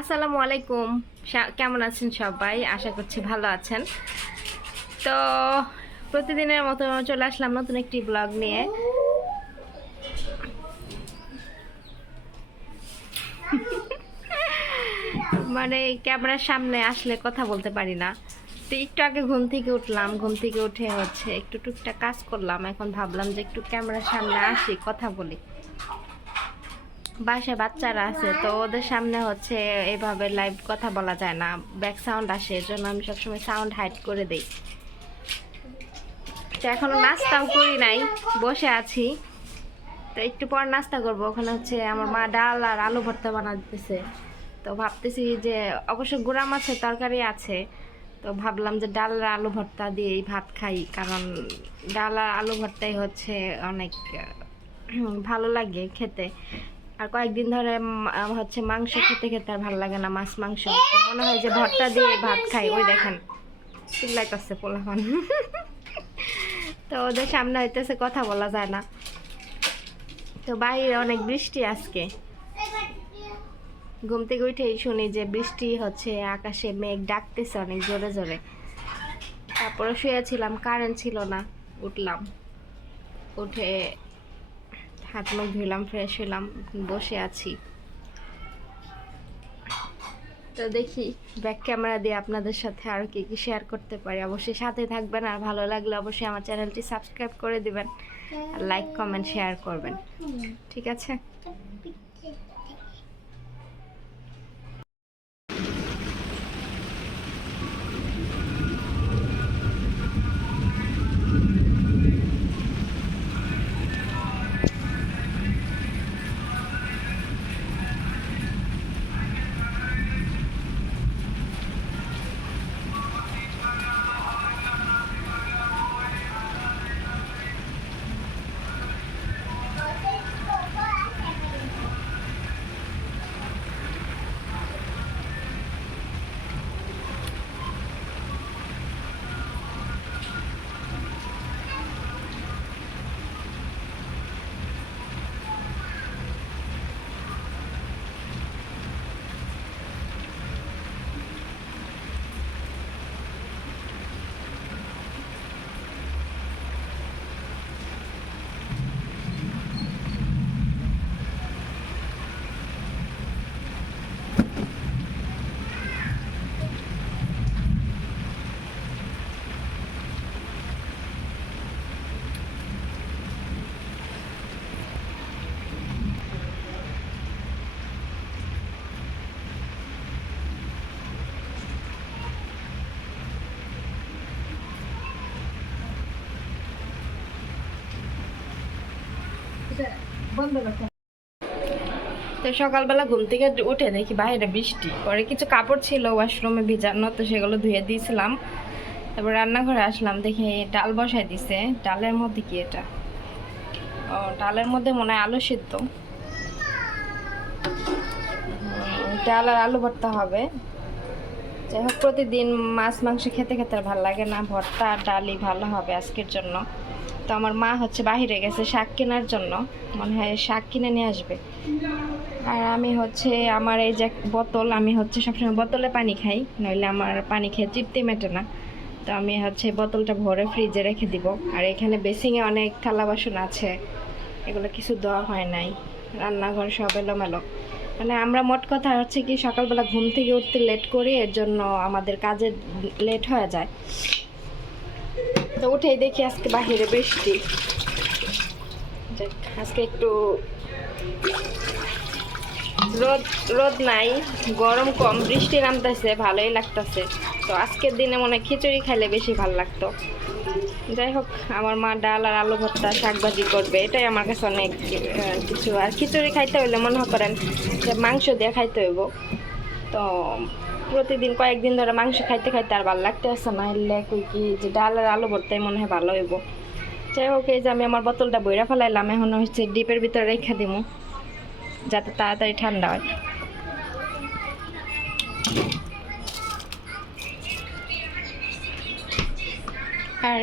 আসসালামু আলাইকুম। কেমন আছেন সবাই? আশা করছি ভালো আছেন। তো প্রতিদিনের মতো চলে আসলাম নতুন একটি ব্লগ নিয়ে। মানে ক্যামেরার সামনে আসলে কথা বলতে পারি না। তো একটু আগে ঘুম থেকে উঠলাম, ঘুম থেকে উঠে একটু টুকটাক কাজ করলাম। এখন ভাবলাম যে একটু ক্যামেরার সামনে আসি, কথা বলি। বাসায় বাচ্চারা আছে, তো ওদের সামনে এভাবে লাইভ কথা বলা যায় না, ব্যাক সাউন্ড আসে, এর জন্য আমি সবসময় সাউন্ড হাইড করে দেই। তো এখনো নাস্তাও করি নাই, বসে আছি। তো একটু পর নাস্তা করবো। ওখানে আমার মা ডাল আর আলু ভর্তা বানাতেছে। তো ভাবতেছি যে অবশ্য গুঁড়া মাছের তরকারি আছে, তো ভাবলাম যে ডাল আর আলু ভর্তা দিয়েই ভাত খাই, কারণ ডাল আর আলু ভর্তাই অনেক ভালো লাগে খেতে। আর কয়েকদিন ধরে মাংস খেতে খেতে আর ভালো লাগে না, মাছ মাংস। তো মনে হয় যে ভর্তা দিয়ে ভাত খাই। ওই দেখেন চিল্লাইতেছে পোলাপান। তো ওদের সামনে হইতেছে কথা বলা যায় না। তো বাইরে অনেক বৃষ্টি আজকে। ঘুম থেকে উঠেই শুনি যে বৃষ্টি হচ্ছে, আকাশে মেঘ ডাকতেছে অনেক জোরে জোরে। তারপরে শুয়েছিলাম, কারেন্ট ছিল না। উঠলাম, উঠে হাত মুখ ধুইলাম, ফ্রেশ হলাম, বসে আছি। তো দেখি ব্যাক ক্যামেরা দিয়ে আপনাদের সাথে আরও কি কি শেয়ার করতে পারি। অবশ্যই সাথে থাকবেন, আর ভালো লাগলে অবশ্যই আমার চ্যানেলটি সাবস্ক্রাইব করে দিবেন, আর লাইক কমেন্ট শেয়ার করবেন। ঠিক আছে? তো সকালবেলা ঘুম থেকে উঠে দেখি বাইরে বৃষ্টি। পরে কিছু কাপড় ছিল ওয়াশরুমে ভিজানো, তো সেগুলো ধুয়ে দিয়েছিলাম। তারপর রান্নাঘরে আসলাম, দেখি ডাল বসাই দিছে। ডালের মধ্যে কি এটা? ও, ডালের মধ্যে মনে হয় আলু সিদ্ধ। ডাল আর আলু ভর্তা হবে। যাই হোক, প্রতিদিন মাছ মাংস খেতে খেতে আর ভালো লাগে না, ভর্তা আর ডালই ভালো হবে আজকের জন্য। তো আমার মা বাহিরে গেছে শাক কেনার জন্য, মনে হয় শাক কিনে নিয়ে আসবে। আর আমি আমার এই যে বোতল, আমি সবসময় বোতলে পানি খাই, নইলে আমার পানি খেয়ে তৃপ্তি মেটে না। তো আমি বোতলটা ভরে ফ্রিজে রেখে দিব। আর এখানে বেসিংয়ে অনেক থালা বাসন আছে, এগুলো কিছু দেওয়া হয় নাই। রান্নাঘর সব এলোমেলো। মানে আমরা মোট কথা কি সকালবেলা ঘুম থেকে উঠতে লেট করি, এর জন্য আমাদের কাজে লেট হয়ে যায়। তো উঠেই দেখি আজকে বাহিরে বৃষ্টি। আজকে একটু রোদ রোদ নাই, গরম কম, বৃষ্টি নামতেছে, ভালোই লাগতেছে। তো আজকের দিনে মনে হয় খিচুড়ি খাইলে বেশি ভালো লাগতো। যাই হোক, আমার মা ডাল আর আলু ভর্তা শাকভাজি করবে, এটাই আমার কাছে অনেক কিছু। আর খিচুড়ি খাইতে হইলে মনে করেন যে মাংস দিয়ে খাইতে হইব। তো প্রতিদিন কয়েকদিন ধরে মাংস খাইতে খাইতে আর ভালো লাগতে আসছে না, এলে কই কি যে ডাল আর আলু ভর্তাই মনে হয় ভালো হইব। যাই হোক, এই যে আমি আমার বোতলটা বইরা ফেলাইলাম, এখন ডিপের ভিতরে রেখে দিব যাতে তাড়াতাড়ি ঠান্ডা হয়। আর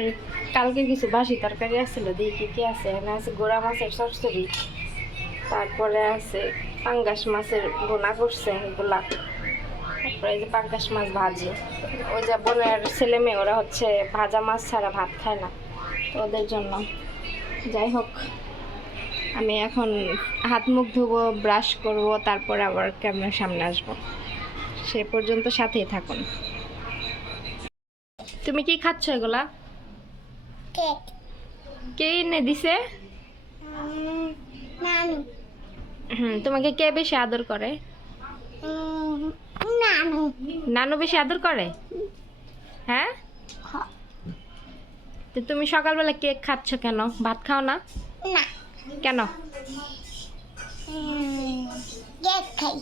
কালকে কিছু বাসি তরকারি আসছিল, দেখি কি আছে। এখানে আছে গোড়া মাছের চচ্চড়ি, তারপরে আছে পাঙ্গাস মাছের বোনা করছে এগুলা, তারপরে এই যে পাঙ্গাস মাছ ভাজি। ওই যে বোনের ছেলে মেয়ে ওরা হচ্ছে ভাজা মাছ ছাড়া ভাত খায় না, তো ওদের জন্য। যাই হোক, আমি এখন হাত মুখ ধুবো, ব্রাশ করব, তারপর আবার ক্যামেরার সামনে আসবো। সে পর্যন্ত সাথেই থাকুন। তুমি কি খাচ্ছ এগুলা? কেক। কে এনে দিছে? নানু। তোমাকে কে বেশি আদর করে? নানু। নানু বেশি আদর করে? হ্যাঁ। তো তুমি সকালবেলা কেক খাচ্ছ কেন? ভাত খাও না? না। কেন? কেক খাই।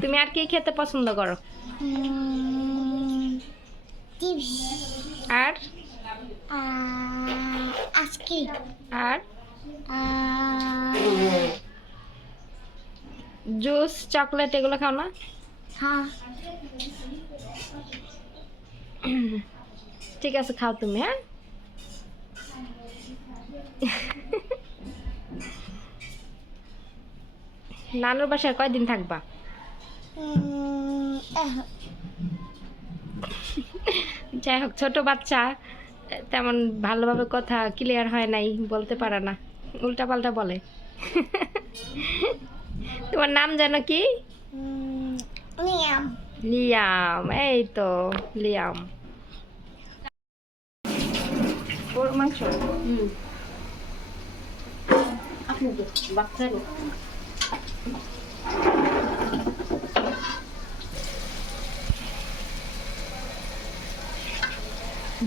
তুমি আর কি খেতে পছন্দ করো? চিপস। আর আইসক্রিম। আর জুস, চকলেট এগুলো খাও না? হ্যাঁ। ঠিক আছে, খাও তুমি। হ্যাঁ, নানুর বাসায় কয়দিন থাকবা? যাই হোক, ছোট বাচ্চা তেমন ভালোভাবে কথা ক্লিয়ার হয় নাই, বলতে পারে না, উল্টাপাল্টা বলে। তোমার নাম জানো কি? লিয়াম। লিয়াম, এই তো লিয়াম। গরুর মাংস বাচ্চার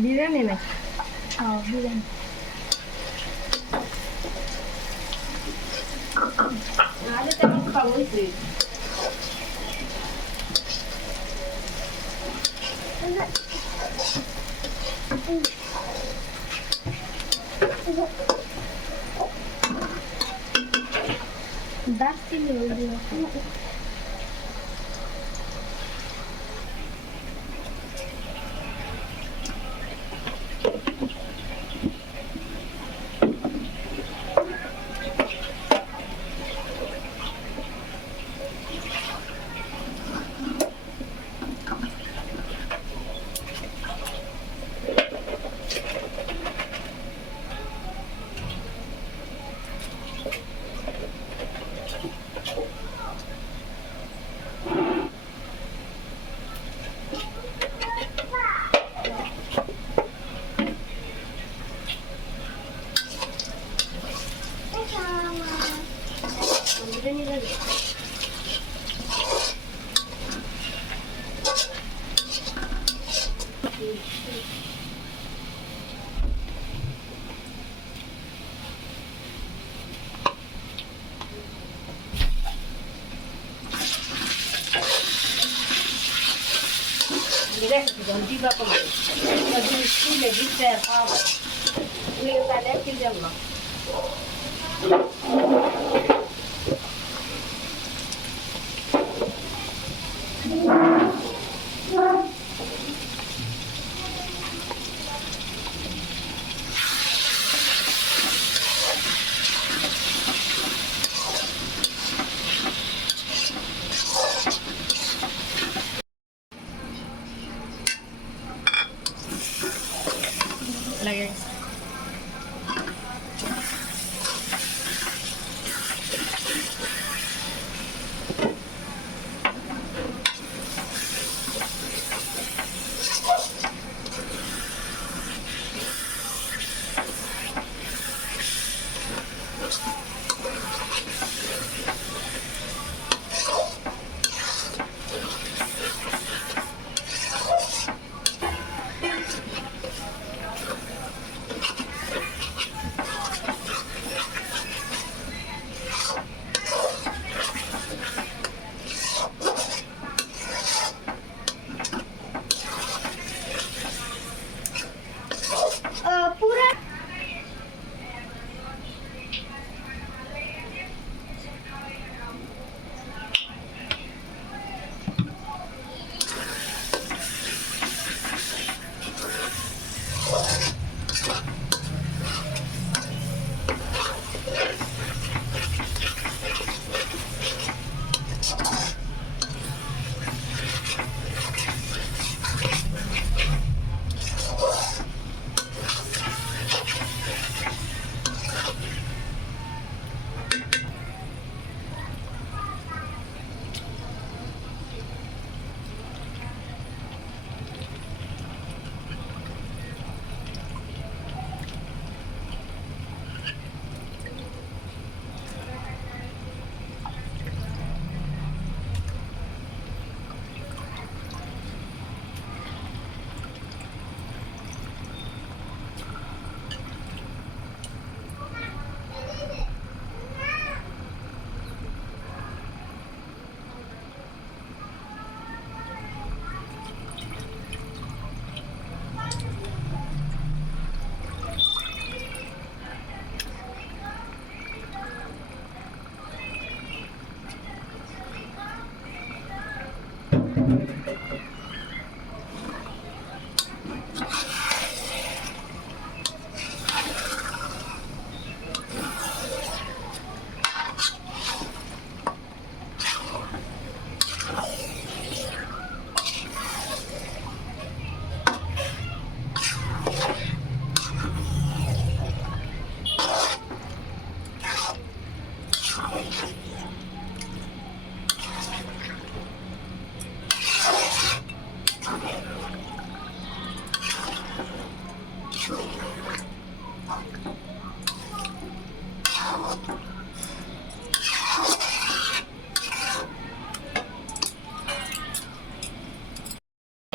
বিরিয়ানি নাকি? বিরিয়ানি। আরে তেমন খাওয়া হয়েছে। লাগে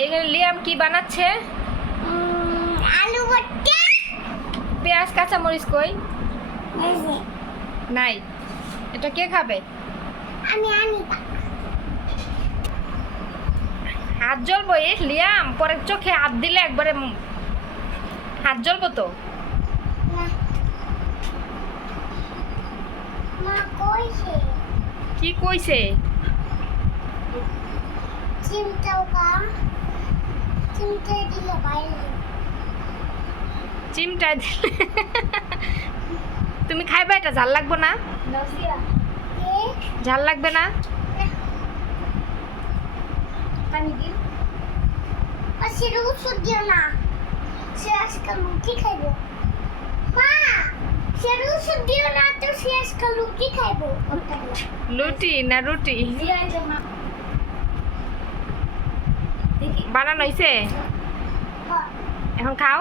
এখানে লিয়াম কি বানাচ্ছে? আলু ভর্তা। পেঁয়াজ কাঁচামরিচ কই? এই যে, নাই। এটা কে খাবে? আমি আনি হাত জ্বলবো লিয়াম, পরে চোখে হাত দিলে একবারে হাত জ্বলবো তো। না। মা কইছে কি কইছে? চিমটা দিলে বাইরে। চিমটা দিলে তুমি খাইবা? এটা ঝাল লাগবে না? নসিয়া এ ঝাল লাগবে না? পানি দিন। সেটা ওষুধ দিও না, সে আজকাল লুচি খাইবো। মা সেটা ওষুধ দিও না, তো সে আজকাল লুচি খাইবো। লুটি না রুটি? বানানো হয়েছে, এখন খাও।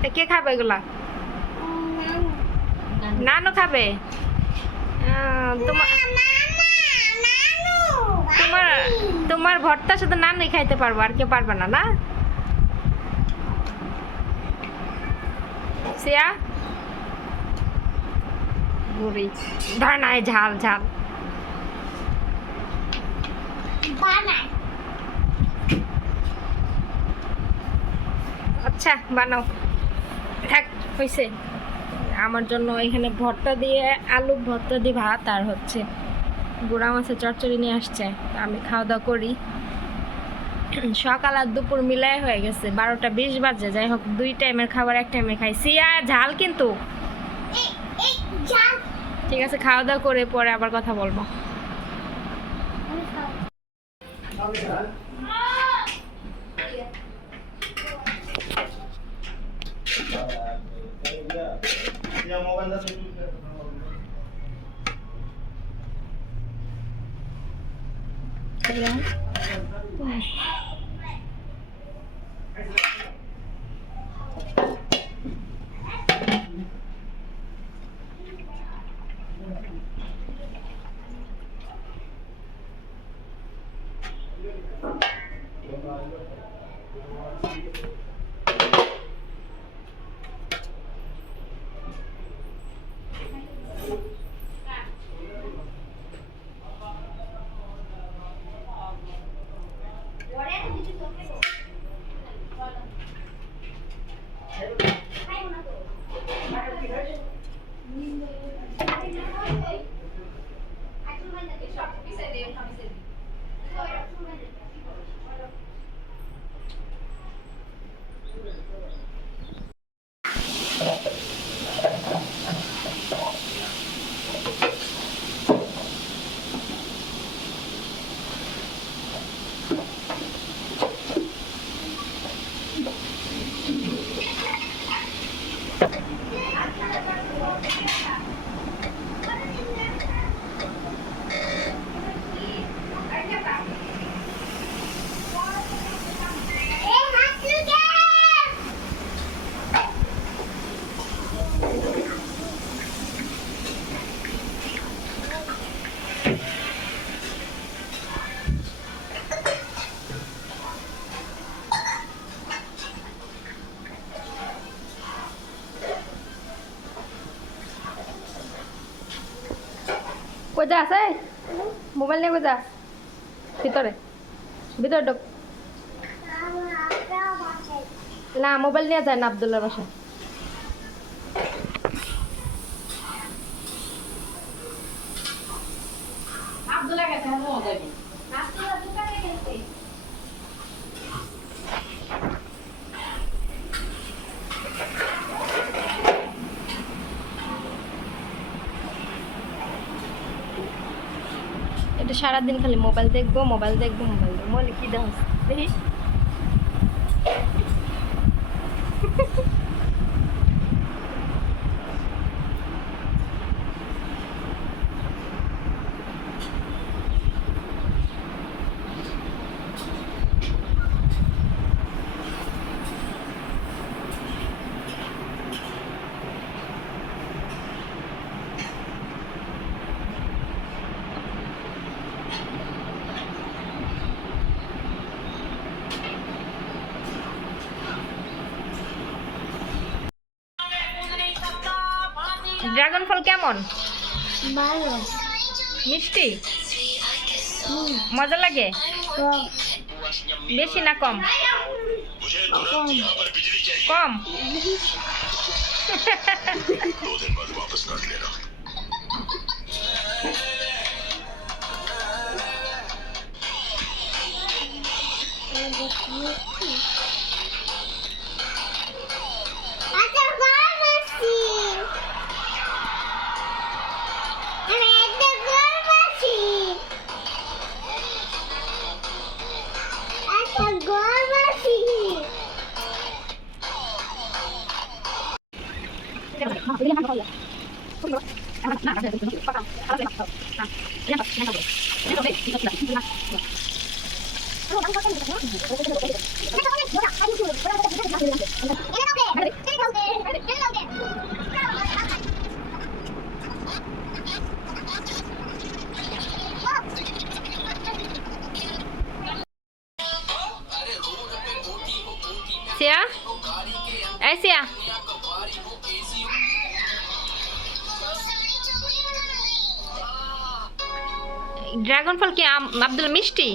তা কে খাবে এগুলা? নানু খাবে। তোমার তোমার তোমার ভর্তা শুধু নানুই খাইতে পারবো, আর কেউ পারবে না, না? সিয়া বুড়ি ধর না, ঝাল ঝাল বানাই। আচ্ছা বানাও, থাক হয়েছে। আমার জন্য এখানে ভর্তা দিয়ে, আলু ভর্তা দিয়ে ভাত, আর হচ্ছে গুঁড়া মাছের চচ্চড়ি নিয়ে আসছে। আমি খাওয়া দাওয়া করি। সকাল আর দুপুর মিলাই হয়ে গেছে 12টা 20 বাজে। যাই হোক, 2 টাইমের খাবার 1 টাইমে খাই। সিয়া ঝাল কিন্তু। এই জান ঠিক আছে, খাওয়া দাওয়া করে পরে আবার কথা বলবো। কই যা আছে? মোবাইল নিয়ে কই যা? ভিতরে ভিতরে ঢোক। না, মোবাইল নিয়ে যায় না আব্দুল্লার বাসায়। আব্দুল্লাহ কাছে মজা এটা সারাদিন খালি মোবাইল দেখবো মোবাইল দেখবো মোবাইল দেখবো বলে কি দাস দেখি ড্রাগন ফল কেমন ভালো মিষ্টি মজা লাগে বেশি না কম কম আচ্ছা গরমাসি আমি একটা গরমাসি একটা গরমাসি সিয়া এই সিয়া ড্রাগন ফল কি আব্দুল মিষ্টি